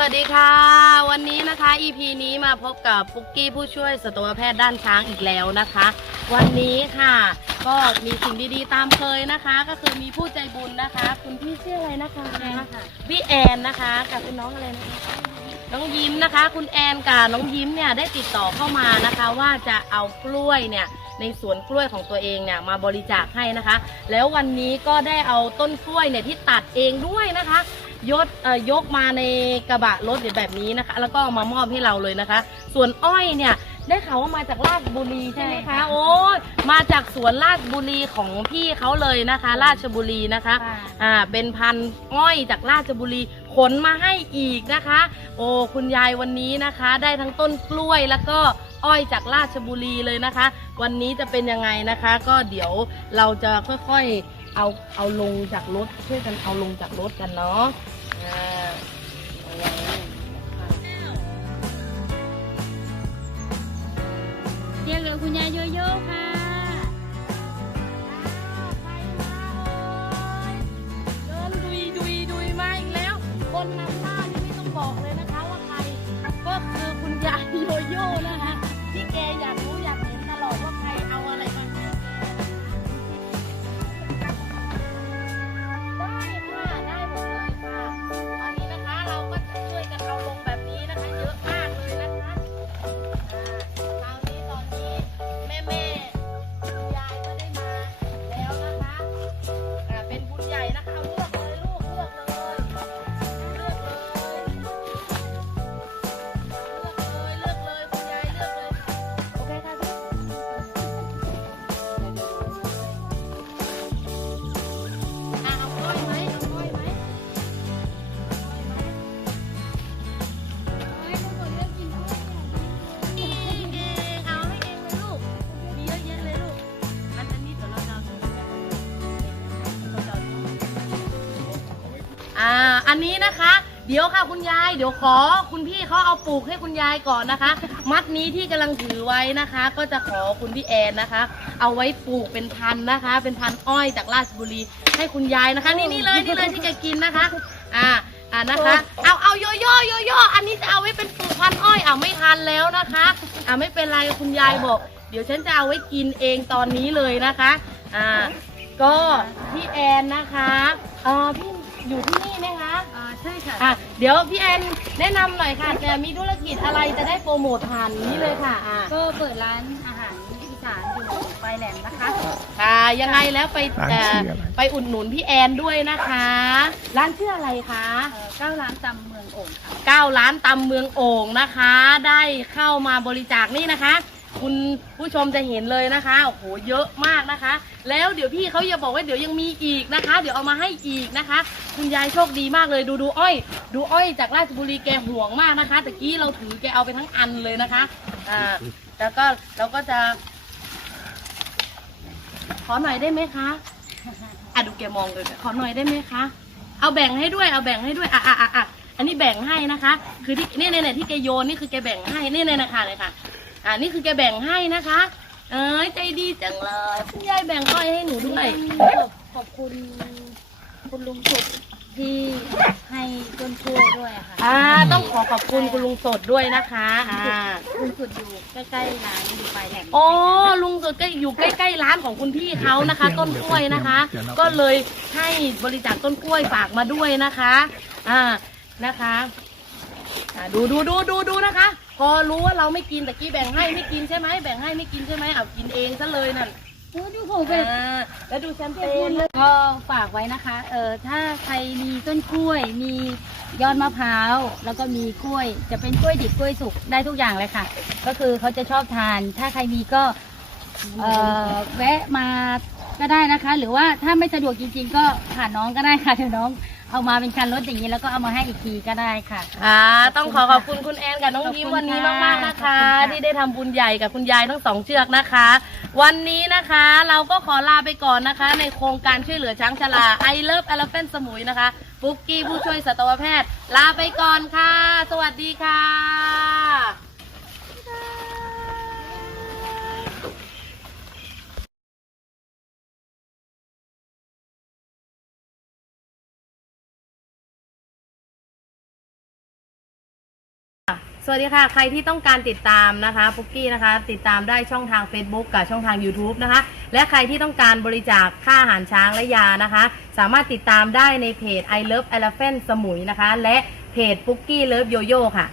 วัสดีค่ะ วันนี้นะคะ EP นี้มาพบกับปุ๊กกี้ผู้ช่วยสัตวแพทย์ด้านช้างอีกแล้วนะคะ วันนี้ค่ะ ก็มีสิ่งดีๆตามเคยนะคะ ก็คือมีผู้ใจบุญนะคะ คุณพี่ชื่ออะไรนะคะพี่แอนนะคะกับคุณน้องอะไรนะคะน้องยิ้มนะคะ คุณแอนกับน้องยิ้มเนี่ยได้ติดต่อเข้ามานะคะ ว่าจะเอากล้วยเนี่ยในสวนกล้วยของตัวเองเนี่ยมาบริจาคให้นะคะ แล้ววันนี้ก็ได้เอาต้นกล้วยเนี่ยที่ตัดเองด้วยนะคะ ยกเอ่อยกมาในกระบะรถแบบนี้นะคะ แล้วก็เอามามอบให้เราเลยนะคะ ส่วนอ้อยเนี่ยได้ข่าวว่ามาจากราชบุรีใช่ไหมใช่คะค่ะโอ้ยมาจากสวนราชบุรีของพี่เขาเลยนะคะ ราชบุรีนะคะค่ะ อ่าเป็นพันธุ์อ้อยจากราชบุรีขนมาให้อีกนะคะ โอ้คุณยายวันนี้นะคะ ได้ทั้งต้นกล้วยแล้วก็อ้อยจากราชบุรีเลยนะคะ วันนี้จะเป็นยังไงนะคะ ก็เดี๋ยวเราจะค่อยๆ เอาเอาลงจากรถช่วยกันเอาลงจากรถกันเนาะอ่า อ่า อันนี้นะคะ เดี๋ยวค่ะคุณยาย เดี๋ยวขอคุณพี่เขาเอาปลูกให้คุณยายก่อนนะคะ มัดนี้ที่กำลังถือไว้นะคะ ก็จะขอคุณพี่แอนนะคะ เอาไว้ปลูกเป็นพันธุ์นะคะ เป็นพันธุ์อ้อยจากราชบุรีให้คุณยายนะคะ นี่นี่เลยนี่เลยที่แกกินนะคะ อ่า อ่านะคะ เอาเอาโยโย่โยโย่อันนี้จะเอาไว้เป็นปลูกพันธุ์อ้อยอ่าไม่ทันแล้วนะคะ อ่าไม่เป็นไรคุณยายบอก เดี๋ยวฉันจะเอาไว้กินเองตอนนี้เลยนะคะ อ่า ก็พี่แอนนะคะอ่อพี่ อยู่ที่นี่ไหมคะอ่าใช่ค่ะอะเดี๋ยวพี่แอนแนะนำหน่อยค่ะแกมีธุรกิจอะไรจะได้โปรโมทผ่านนี้เลยค่ะอะก็เปิดร้านอาหารอีสานอยู่ปลายแหลมนะคะ ค่ะยังไงแล้วไปร้านเอ่อชื่ออะไร ไปอุดหนุนพี่แอนด้วยนะคะ ร้านชื่ออะไรคะ เอ่อเก้าร้านตำเมืองโอ่งค่ะเก้าร้านตำเมืองโอ่งนะคะ ได้เข้ามาบริจาคนี่นะคะ คุณผู้ชมจะเห็นเลยนะคะโอ้โหเยอะมากนะคะ แล้วเดี๋ยวพี่เขาอย่าบอกว่าเดี๋ยวยังมีอีกนะคะ เดี๋ยวเอามาให้อีกนะคะ คุณยายโชคดีมากเลยดูดูอ้อย ดูอ้อยจากราชบุรีแกห่วงมากนะคะตะกี้เราถือแกเอาไปทั้งอันเลยนะคะอ่าแล้วก็เราก็จะ ขอหน่อยได้ไหมคะอะดูแกมองเลยขอหน่อยได้ไหมคะ เอาแบ่งให้ด้วยเอาแบ่งให้ด้วยอะอะอะอะอันนี้แบ่งให้นะคะ คือที่เนี่ยเนี่ยที่แกโยนนี่คือแกแบ่งให้นี่เนี่ยนะคะเลยค่ะ อ่านี่คือแกแบ่งให้นะคะ เอ้ยใจดีจังเลยคุณยายแบ่งอ้อยให้หนูด้วยขอบคุณคุณลุงสุดที่ให้ต้นกล้วยด้วยอะค่ะอ่า ต้องขอขอบคุณคุณลุงสดด้วยนะคะอ่าลุงสุดอยู่ใกล้ๆร้านอยู่ปลายแหลมโอ้ลุงสดก็อยู่ใกล้ๆร้านของคุณพี่เขานะคะ ต้นกล้วยนะคะ ก็เลยให้บริจาคต้นกล้วยฝากมาด้วยนะคะ อ่านะคะ อ่าดูดูดูดูดูนะคะ พอรู้ว่าเราไม่กินแต่กี้แบ่งให้ไม่กินใช่ไหมแบ่งให้ไม่กินใช่ไหมเอากินเองซะเลยนั่นโอ้ดูผมเป็น อ่าแล้วดูแชมเปญก็ฝากไว้นะคะ เออถ้าใครมีต้นกล้วย มียอดมะพร้าว แล้วก็มีกล้วย จะเป็นกล้วยดิบกล้วยสุกได้ทุกอย่างเลยค่ะ ก็คือเขาจะชอบทาน ถ้าใครมีก็ เอ่อแวะมาก็ได้นะคะ หรือว่าถ้าไม่สะดวกจริง ๆ ก็ผ่านน้องก็ได้ค่ะเดี๋ยวน้อง เอามาเป็นคันรถอย่างนี้แล้วก็เอามาให้อีกทีก็ได้ค่ะ อ่าต้องขอขอบคุณคุณแอนกับน้องยิ้มขอบคุณวันนี้ค่ะมากๆนะคะ ขอบคุณค่ะ ที่ได้ทำบุญใหญ่กับคุณยายทั้งสองเชือกนะคะ วันนี้นะคะเราก็ขอลาไปก่อนนะคะ ในโครงการช่วยเหลือช้างชลา I Love Elephant สมุยนะคะปุ๊กกี้ผู้ช่วยสัตวแพทย์ ลาไปก่อนค่ะ สวัสดีค่ะ วัสดีค่ะ ใครที่ต้องการติดตามนะคะปุ๊กกี้นะคะ ติดตามได้ช่องทาง Facebook กับช่องทาง YouTube นะคะ และใครที่ต้องการบริจาคค่าอาหารช้างและยานะคะ สามารถติดตามได้ในเพจ I Love Elephant สมุยนะคะ และเพจปุ๊กกี้เลิฟโยโย่ค่ะ